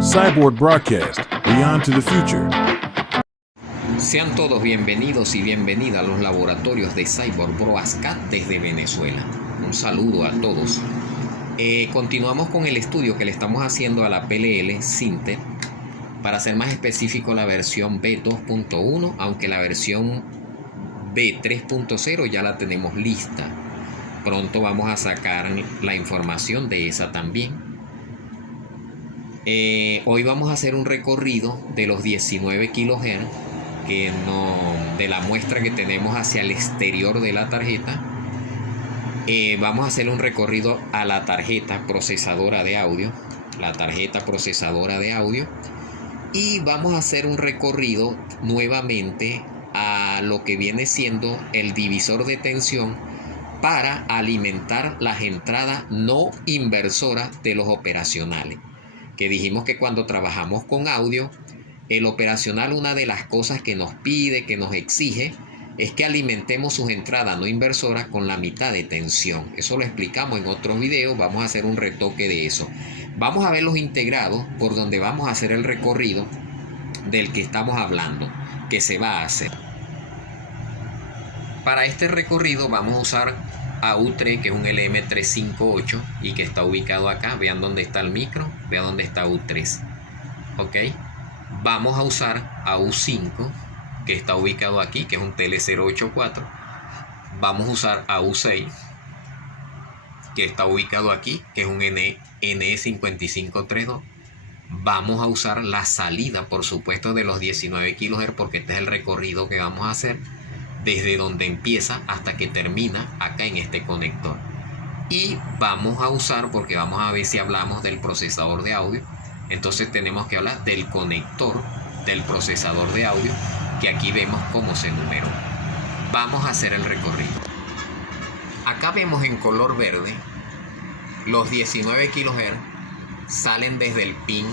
Cyborg Broadcast, Beyond to the Future. Sean todos bienvenidos y bienvenidas a los laboratorios de Cyborg Broadcast desde Venezuela. Un saludo a todos. Continuamos con el estudio que le estamos haciendo a la PLL Sinte, para ser más específico la versión B2.1, aunque la versión B3.0 ya la tenemos lista. Pronto vamos a sacar la información de esa también. Hoy vamos a hacer un recorrido de los 19 kHz de la muestra que tenemos hacia el exterior de la tarjeta. Vamos a hacer un recorrido a la tarjeta procesadora de audio, y vamos a hacer un recorrido nuevamente a lo que viene siendo el divisor de tensión para alimentar las entradas no inversoras de los operacionales. Que dijimos que cuando trabajamos con audio, el operacional, una de las cosas que nos pide, que nos exige, es que alimentemos sus entradas no inversoras con la mitad de tensión. Eso lo explicamos en otros videos, vamos a hacer un retoque de eso. Vamos a ver los integrados por donde vamos a hacer el recorrido del que estamos hablando, que se va a hacer. Para este recorrido vamos a usar AU3, que es un LM358 y que está ubicado acá. Vean dónde está el micro, vean dónde está AU3. Ok, vamos a usar AU5, que está ubicado aquí, que es un TL084. Vamos a usar AU6, que está ubicado aquí, que es un NE5532. Vamos a usar la salida, por supuesto, de los 19 kHz, porque este es el recorrido que vamos a hacer desde donde empieza hasta que termina acá en este conector. Y vamos a usar, porque vamos a ver si hablamos del procesador de audio, entonces tenemos que hablar del conector del procesador de audio, que aquí vemos cómo se numeró. Vamos a hacer el recorrido. Acá vemos en color verde los 19 kHz salen desde el pin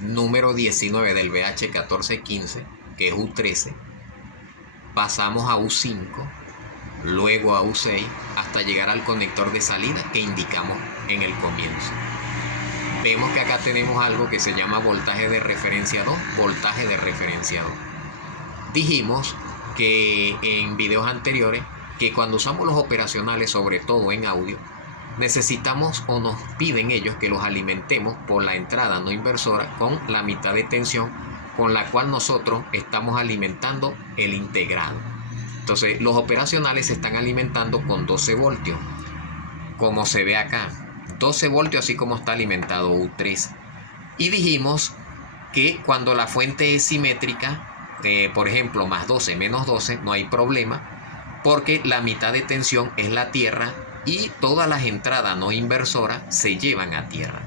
número 19 del BH1415, que es U13. Pasamos a U5, luego a U6, hasta llegar al conector de salida que indicamos en el comienzo. Vemos que acá tenemos algo que se llama voltaje de referencia 2, voltaje de referencia 2. Dijimos que en videos anteriores que cuando usamos los operacionales, sobre todo en audio, necesitamos o nos piden ellos que los alimentemos por la entrada no inversora con la mitad de tensión con la cual nosotros estamos alimentando el integrado. Entonces los operacionales se están alimentando con 12 voltios, como se ve acá, 12 voltios así como está alimentado U3. Y dijimos que cuando la fuente es simétrica, por ejemplo más 12 menos 12, no hay problema, porque la mitad de tensión es la tierra y todas las entradas no inversoras se llevan a tierra.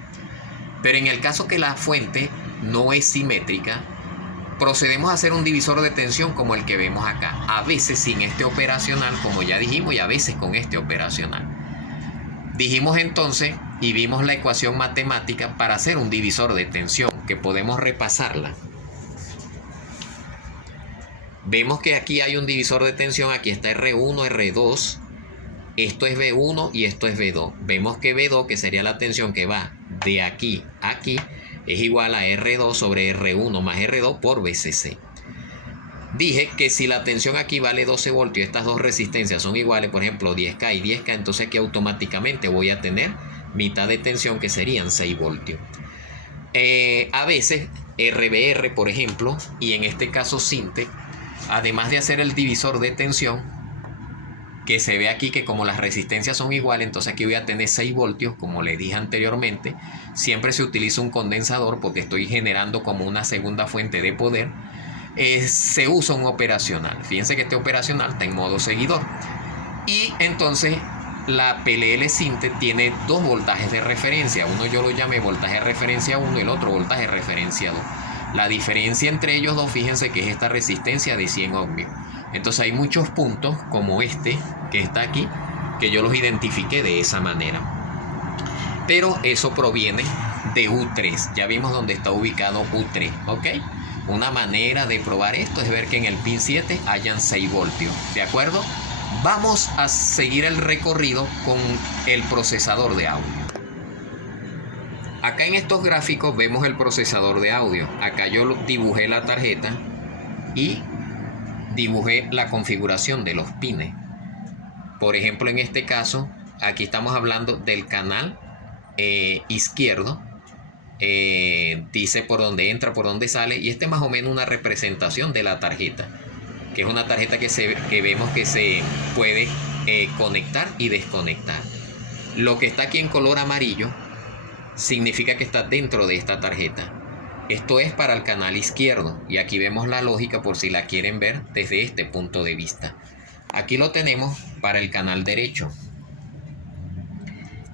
Pero en el caso que la fuente no es simétrica, procedemos a hacer un divisor de tensión como el que vemos acá, a veces sin este operacional, como ya dijimos, y a veces con este operacional. Dijimos entonces y vimos la ecuación matemática para hacer un divisor de tensión, que podemos repasarla. Vemos que aquí hay un divisor de tensión, aquí está R1, R2, esto es B1 y esto es B2. Vemos que B2, que sería la tensión que va de aquí a aquí, es igual a R2 sobre R1 más R2 por VCC. Dije que si la tensión aquí vale 12 voltios y estas dos resistencias son iguales, por ejemplo 10K y 10K, entonces aquí automáticamente voy a tener mitad de tensión, que serían 6 voltios. A veces RBR, por ejemplo, y en este caso Sinte, además de hacer el divisor de tensión, que se ve aquí que como las resistencias son iguales, entonces aquí voy a tener 6 voltios, como les dije anteriormente. Siempre se utiliza un condensador porque estoy generando como una segunda fuente de poder. Se usa un operacional. Fíjense que este operacional está en modo seguidor. Y entonces la PLL Sinte tiene dos voltajes de referencia. Uno yo lo llamé voltaje de referencia 1 y el otro voltaje de referencia 2. La diferencia entre ellos dos, fíjense que es esta resistencia de 100 ohmios. Entonces hay muchos puntos como este que está aquí, que yo los identifiqué de esa manera. Pero eso proviene de U3. Ya vimos dónde está ubicado U3, ¿ok? Una manera de probar esto es ver que en el pin 7 hayan 6 voltios, ¿de acuerdo? Vamos a seguir el recorrido con el procesador de audio. Acá en estos gráficos vemos el procesador de audio. Acá yo dibujé la tarjeta y dibujé la configuración de los pines. Por ejemplo, en este caso, aquí estamos hablando del canal izquierdo. Dice por dónde entra, por dónde sale, y este es más o menos una representación de la tarjeta, que es una tarjeta que vemos que se puede conectar y desconectar. Lo que está aquí en color amarillo significa que está dentro de esta tarjeta. Esto es para el canal izquierdo, y aquí vemos la lógica por si la quieren ver desde este punto de vista. Aquí lo tenemos para el canal derecho.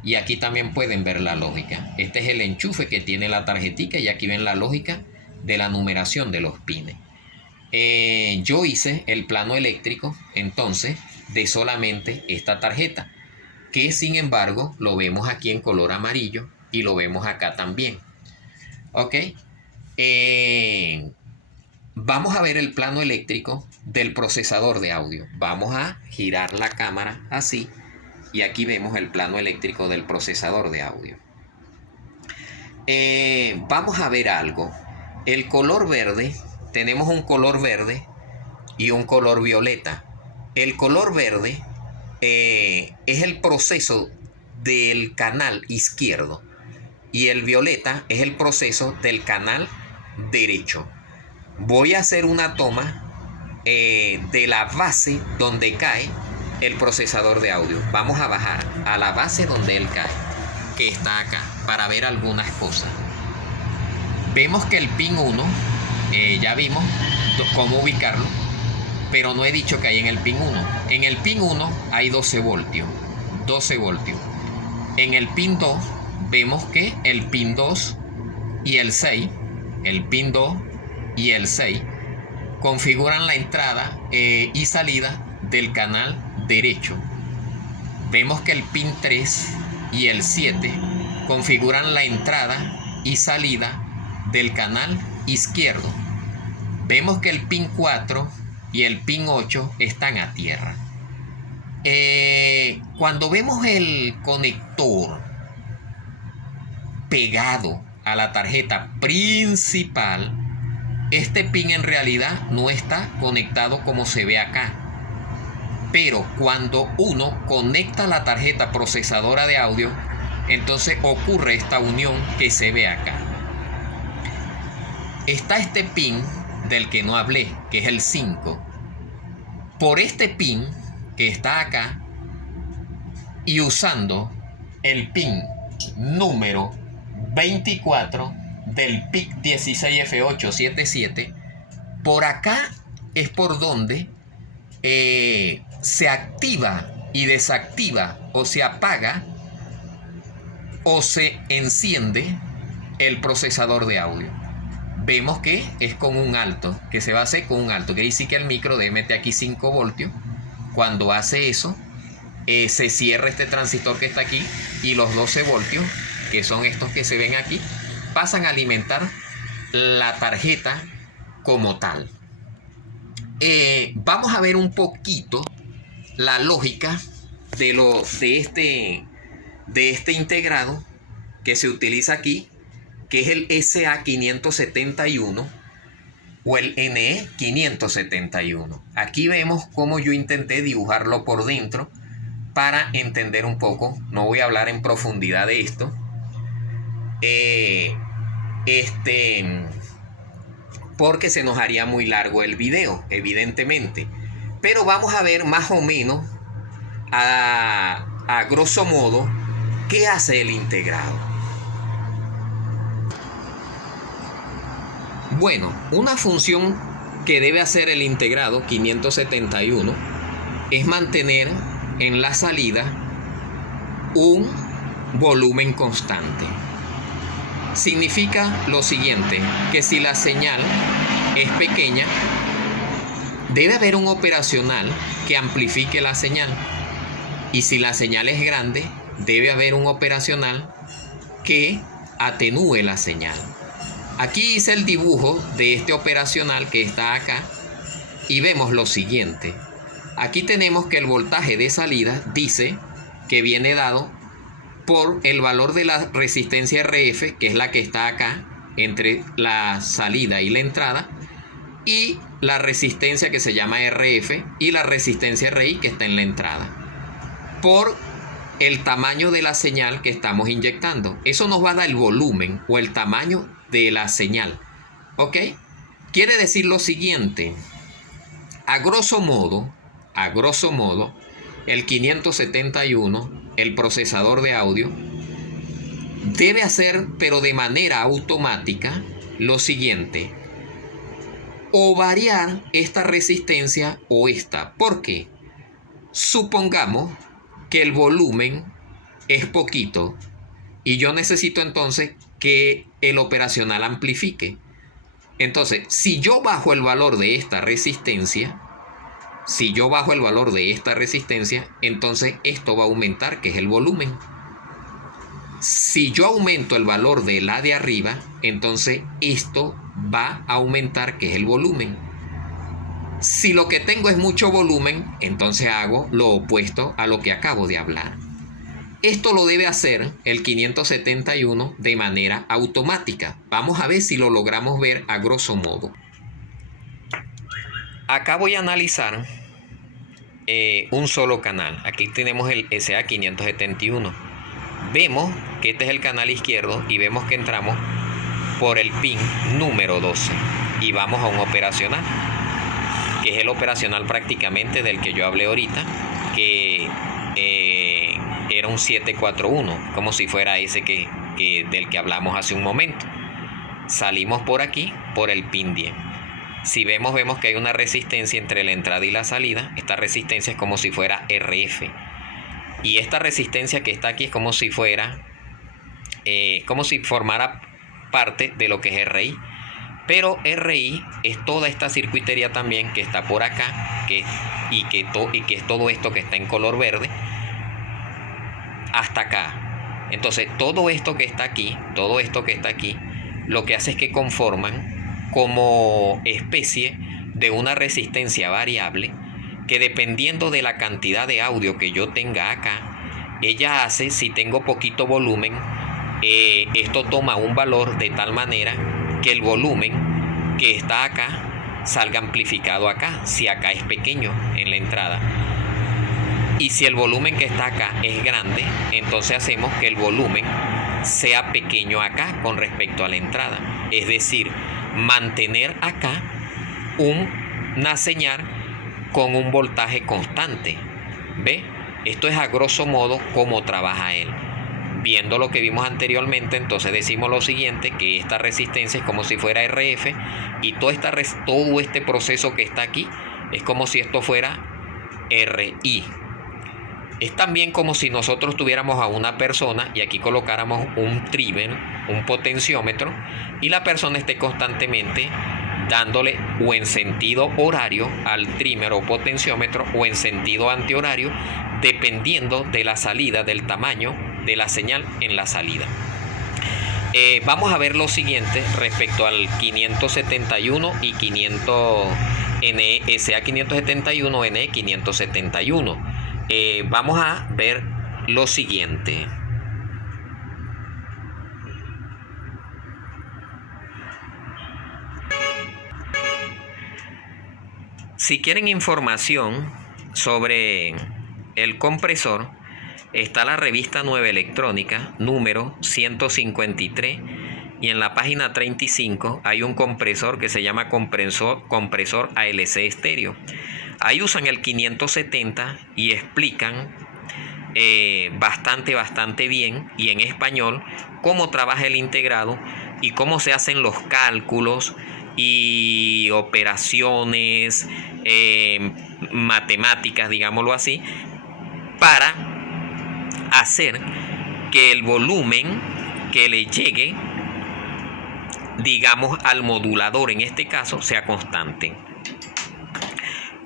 Y aquí también pueden ver la lógica. Este es el enchufe que tiene la tarjetica, y aquí ven la lógica de la numeración de los pines. Yo hice el plano eléctrico entonces de solamente esta tarjeta, que sin embargo lo vemos aquí en color amarillo y lo vemos acá también. Ok. Vamos a ver el plano eléctrico del procesador de audio. Vamos a girar la cámara así. Y aquí vemos el plano eléctrico del procesador de audio. Vamos a ver algo. El color verde, tenemos un color verde y un color violeta. El color verde es el proceso del canal izquierdo. Y el violeta es el proceso del canal derecho. Voy a hacer una toma de la base donde cae el procesador de audio. Vamos a bajar a la base donde él cae, que está acá, para ver algunas cosas. Vemos que el pin 1, ya vimos cómo ubicarlo, pero no he dicho que hay en el pin 1. En el pin 1 hay 12 voltios. 12 voltios. En el pin 2 vemos que el pin 2 y el 6, el pin 2 y el 6, configuran la entrada y salida del canal derecho. Vemos que el pin 3 y el 7 configuran la entrada y salida del canal izquierdo. Vemos que el pin 4 y el pin 8 están a tierra. Cuando vemos el conector pegado a la tarjeta principal, este pin en realidad no está conectado como se ve acá. Pero cuando uno conecta la tarjeta procesadora de audio, entonces ocurre esta unión que se ve acá. Está este pin del que no hablé, que es el 5. Por este pin que está acá, y usando el pin número 24 del PIC 16F877, por acá es por donde se activa y desactiva, o se apaga o se enciende el procesador de audio. Vemos que es con un alto, que se va a hacer con un alto. Quiere decir que el micro debe meter aquí 5 voltios. Cuando hace eso, se cierra este transistor que está aquí, y los 12 voltios, que son estos que se ven aquí, pasan a alimentar la tarjeta como tal. Vamos a ver un poquito la lógica de este integrado que se utiliza aquí, que es el SA571 o el NE571. Aquí vemos cómo yo intenté dibujarlo por dentro para entender un poco. No voy a hablar en profundidad de esto. Porque se nos haría muy largo el video, evidentemente. Pero vamos a ver más o menos, a grosso modo, qué hace el integrado. Bueno, una función que debe hacer el integrado 571 es mantener en la salida un volumen constante. Significa lo siguiente, que si la señal es pequeña, debe haber un operacional que amplifique la señal. Y si la señal es grande, debe haber un operacional que atenúe la señal. Aquí hice el dibujo de este operacional que está acá, y vemos lo siguiente. Aquí tenemos que el voltaje de salida dice que viene dado por el valor de la resistencia RF, que es la que está acá, entre la salida y la entrada, y la resistencia que se llama RF y la resistencia RI que está en la entrada, por el tamaño de la señal que estamos inyectando. Eso nos va a dar el volumen o el tamaño de la señal. ¿Ok? Quiere decir lo siguiente. A grosso modo, el 571, el procesador de audio, debe hacer, pero de manera automática, lo siguiente: o variar esta resistencia o esta. ¿Por qué? Supongamos que el volumen es poquito y yo necesito entonces que el operacional amplifique. Entonces, si yo bajo el valor de esta resistencia, entonces esto va a aumentar, que es el volumen. Si yo aumento el valor de la de arriba, entonces esto va a aumentar, que es el volumen. Si lo que tengo es mucho volumen, entonces hago lo opuesto a lo que acabo de hablar. Esto lo debe hacer el 571 de manera automática. Vamos a ver si lo logramos ver a grosso modo. Acá voy a analizar un solo canal. Aquí tenemos el SA571. Vemos que este es el canal izquierdo y vemos que entramos por el pin número 12 y vamos a un operacional, que es el operacional prácticamente del que yo hablé ahorita, que era un 741, como si fuera ese del que hablamos hace un momento. Salimos por aquí, por el pin 10. Si vemos que hay una resistencia entre la entrada y la salida. Esta resistencia es como si fuera RF. Y esta resistencia que está aquí es como si fuera, como si formara parte de lo que es RI. Pero RI es toda esta circuitería también que está por acá, que es todo esto que está en color verde, hasta acá. Entonces todo esto que está aquí, lo que hace es que conforman como especie de una resistencia variable que, dependiendo de la cantidad de audio que yo tenga acá, ella hace, si tengo poquito volumen, esto toma un valor de tal manera que el volumen que está acá salga amplificado acá, si acá es pequeño en la entrada. Y si el volumen que está acá es grande, entonces hacemos que el volumen sea pequeño acá con respecto a la entrada. Es decir, mantener acá una señal con un voltaje constante. ¿Ve? Esto es a grosso modo cómo trabaja él. Viendo lo que vimos anteriormente, entonces decimos lo siguiente, que esta resistencia es como si fuera RF y todo este proceso que está aquí es como si esto fuera RI. Es también como si nosotros tuviéramos a una persona y aquí colocáramos un trimmer, un potenciómetro, y la persona esté constantemente dándole o en sentido horario al trimmer o potenciómetro o en sentido antihorario, dependiendo de la salida, del tamaño de la señal en la salida. Vamos a ver lo siguiente respecto al 571 y SA571, NE571. Vamos a ver lo siguiente. Si quieren información sobre el compresor, está la revista Nueva Electrónica número 153 y en la página 35 hay un compresor que se llama compresor ALC estéreo. Ahí usan el 570 y explican bastante bien y en español cómo trabaja el integrado y cómo se hacen los cálculos y operaciones matemáticas, digámoslo así, para hacer que el volumen que le llegue, digamos, al modulador, en este caso, sea constante.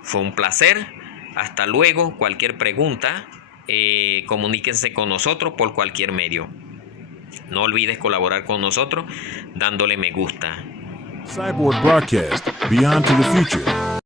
Fue un placer. Hasta luego. Cualquier pregunta, comuníquense con nosotros por cualquier medio. No olvides colaborar con nosotros dándole me gusta. Cyborg Broadcast, Beyond to the Future.